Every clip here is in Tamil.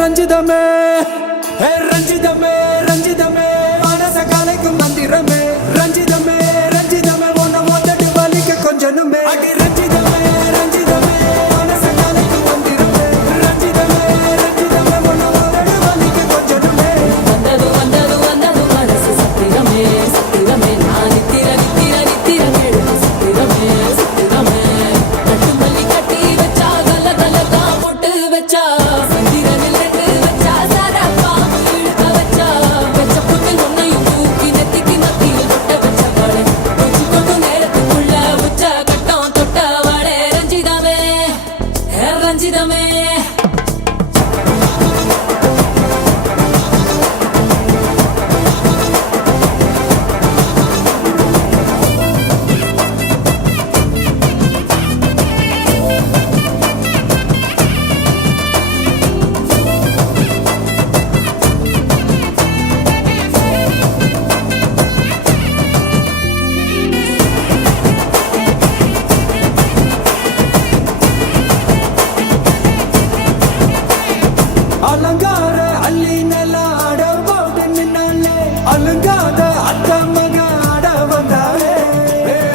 ரஞ்சிதமே ரஞ்சிதமே ரஞ்சிதமே மனச கலைக்கும் மந்திரமே ரஞ்சிதமே ரஞ்சிதமே ஒன்ன மொத்தட்டு வலிக்க கொஞ்சனுமே அடி ரஞ்சிதமே ரஞ்சிதமே மனச கலைக்கும் மந்திரமே ரஞ்சிதமே ரஞ்சிதமே ஒன்ன மொத்தட்டு வலிக்க கொஞ்சனுமே வந்தது வந்தது வந்தது மனசு சத்திரமே சத்திரமே நான் நித்திர நித்திர நித்திர கேடு சத்திரமே சத்திரமே கட்டு மல்லி கட்டி வச்சா கல கல தான் போட்டு வச்சா சந்திரனில் ரெண்டு வச்சா சாரா பாம்பு இழுக்க வச்சா வச்ச புட்டு ஒன்னையும் தூக்கி நெத்திக்கு மத்தியில் தொட்ட வச்ச வாழை கொஞ்சு கொண்டு நேரத்துக்குள்ள உச்ச கட்டம் தொட்ட வாழை ரஞ்சிதமே ரஞ்சிதமே அலங்கார அள்ளி நல்ல ஆட போட்டு நின்னாலே அலங்காத அத்த மக ஆட வந்தாலே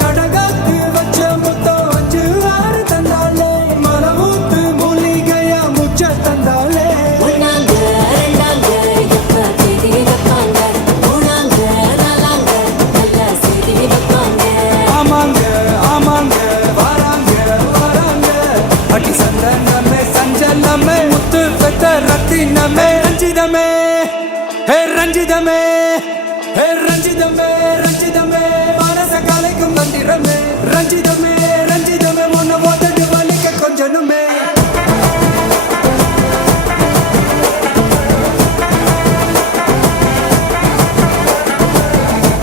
அடகாத்து வச்ச முத்தம் வச்சு ஆறு தந்தாலே மலமூத்து மூலிகையா முச்ச தந்தாலே ஒன்னாங்க ரெண்டாங்க எப்ப தேதி வைப்பாங்க மூணாங்க நாலாங்க நல்ல செய்தி வைப்பாங்க ஆமாங்க ஆமாங்க வராங்க வராங்க அடி சந்தனமே சஞ்சலமே முத்து பெத்த ரத்தினமே